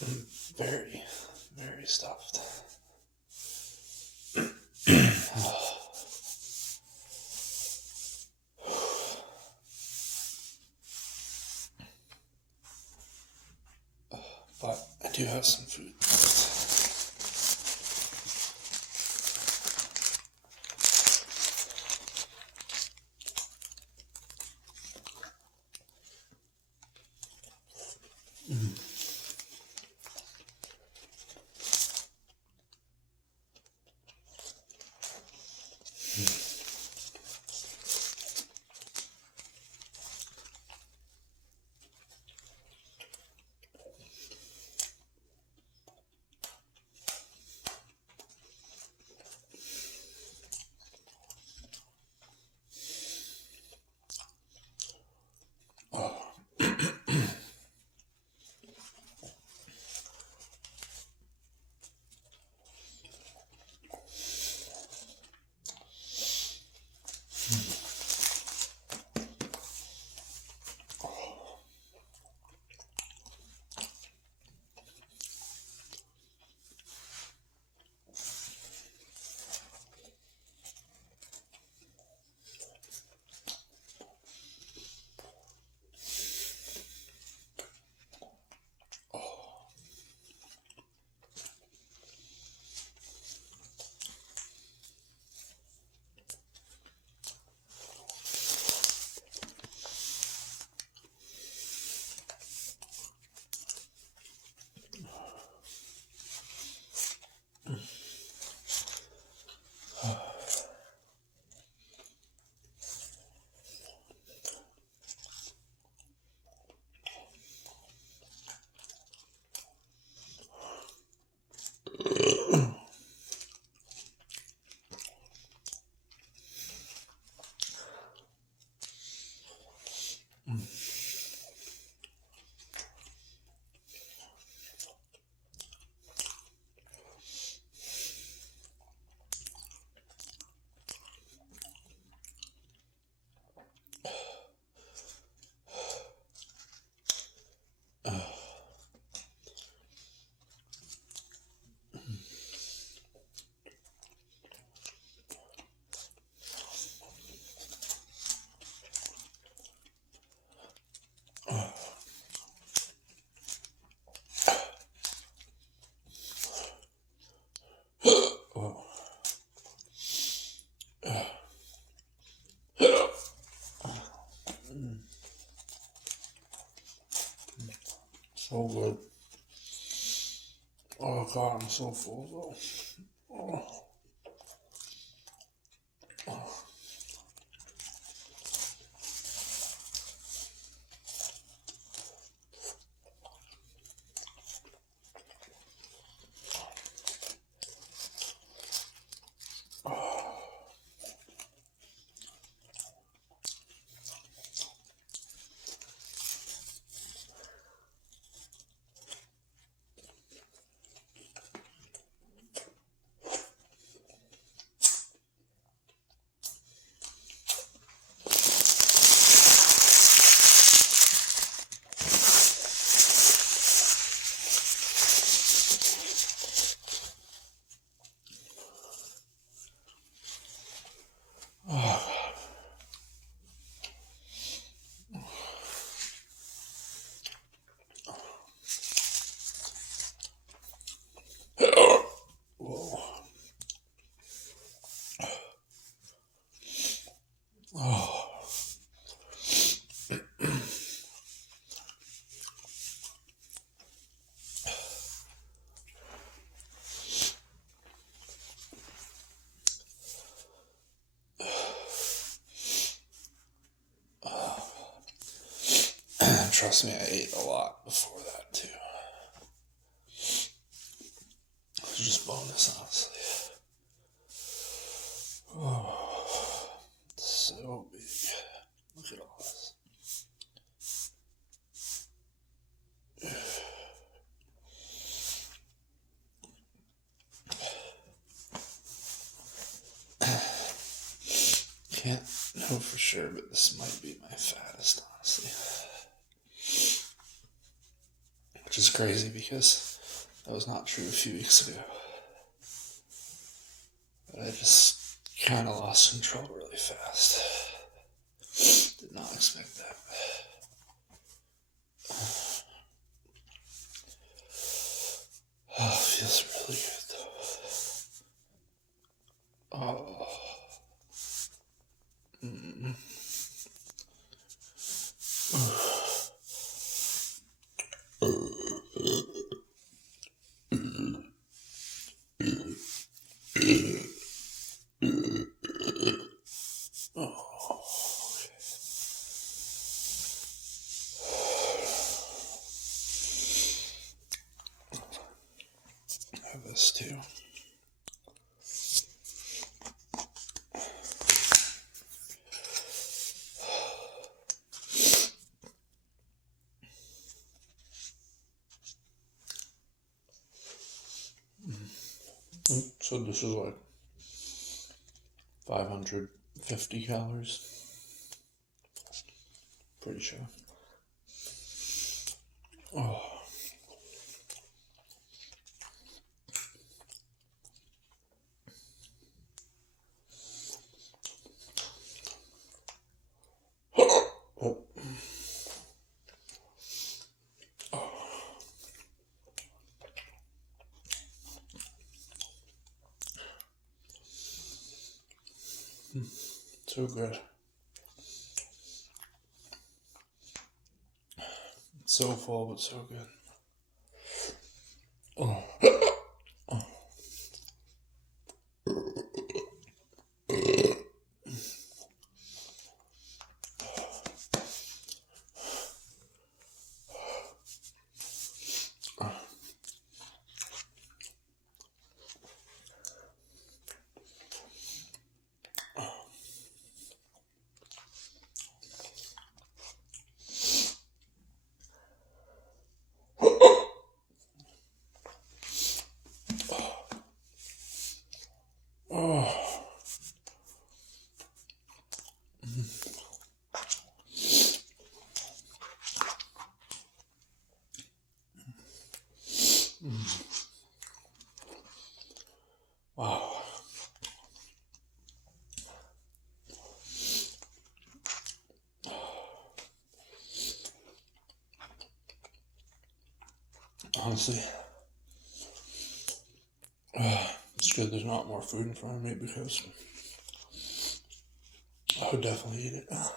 Very, very stuffed. But I do have some food left. So good. Oh God, I'm so full though. Oh. Whoa. Oh. Trust me, I ate a lot before that too. It was just bonus, honestly. Oh, so big. Look at all this. Can't know for sure, but this might be my fattest, honestly. Which which is crazy because that was not true a few weeks ago. But I just kind of lost control really fast. Did not expect that. Oh, feels really good though. Oh. Mm. Have this too. So this is like 550 calories. Pretty sure. Oh. Oh. So good. It's so full, but so good. Oh. Oh. Wow. Honestly, it's good there's not more food in front of me because I would definitely eat it. Oh.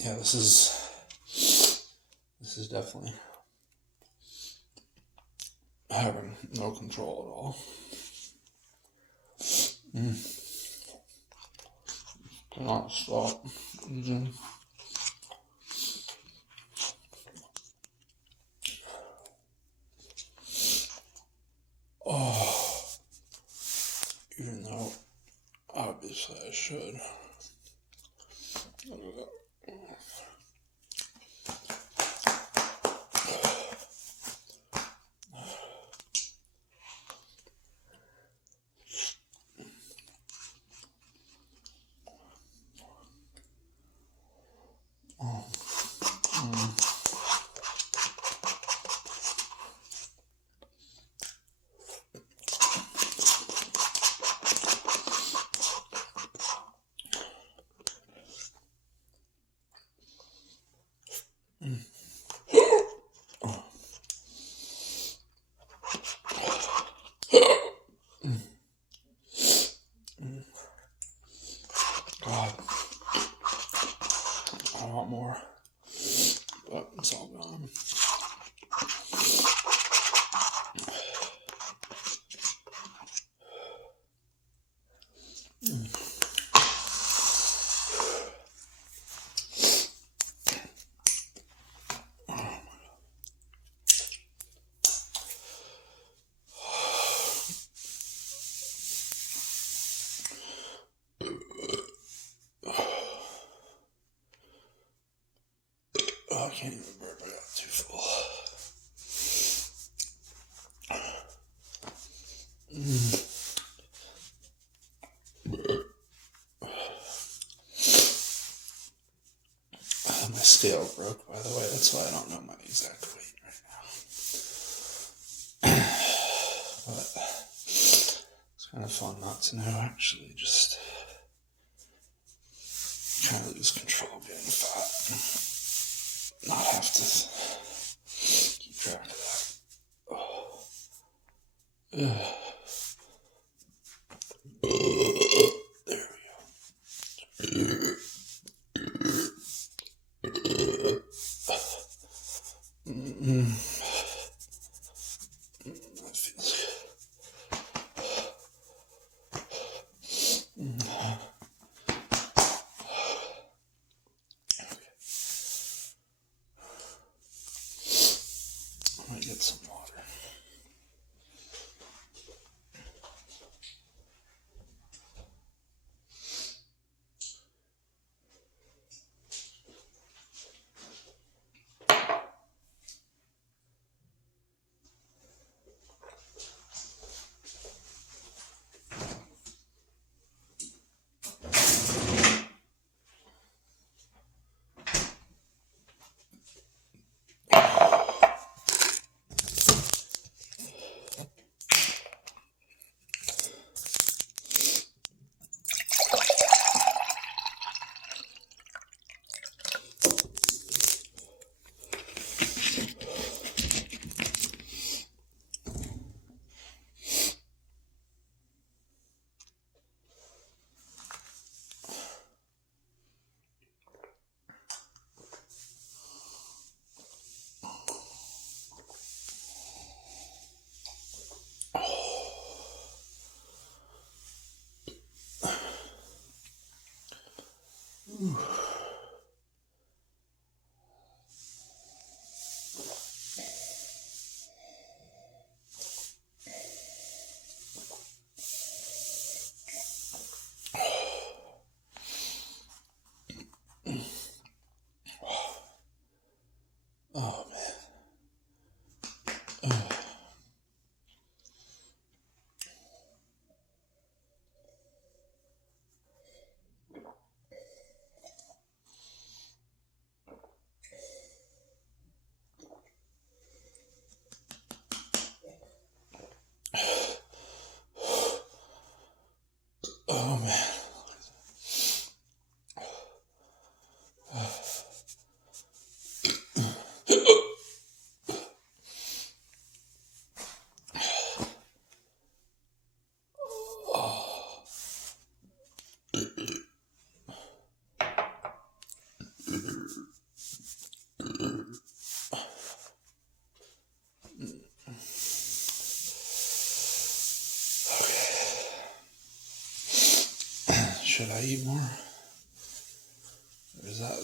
Yeah, this is definitely having no control at all. Cannot stop. Oh, even though obviously I should. can't even burp. I got too full. My scale broke, by the way. That's why I don't know my exact weight right now. But it's kind of fun not to know, actually. Just trying to lose control of getting fat. Not have to keep track of that. There we go. That feels good. I'm gonna get some water. Oh, man. Oh, man. Should I eat more? Or is that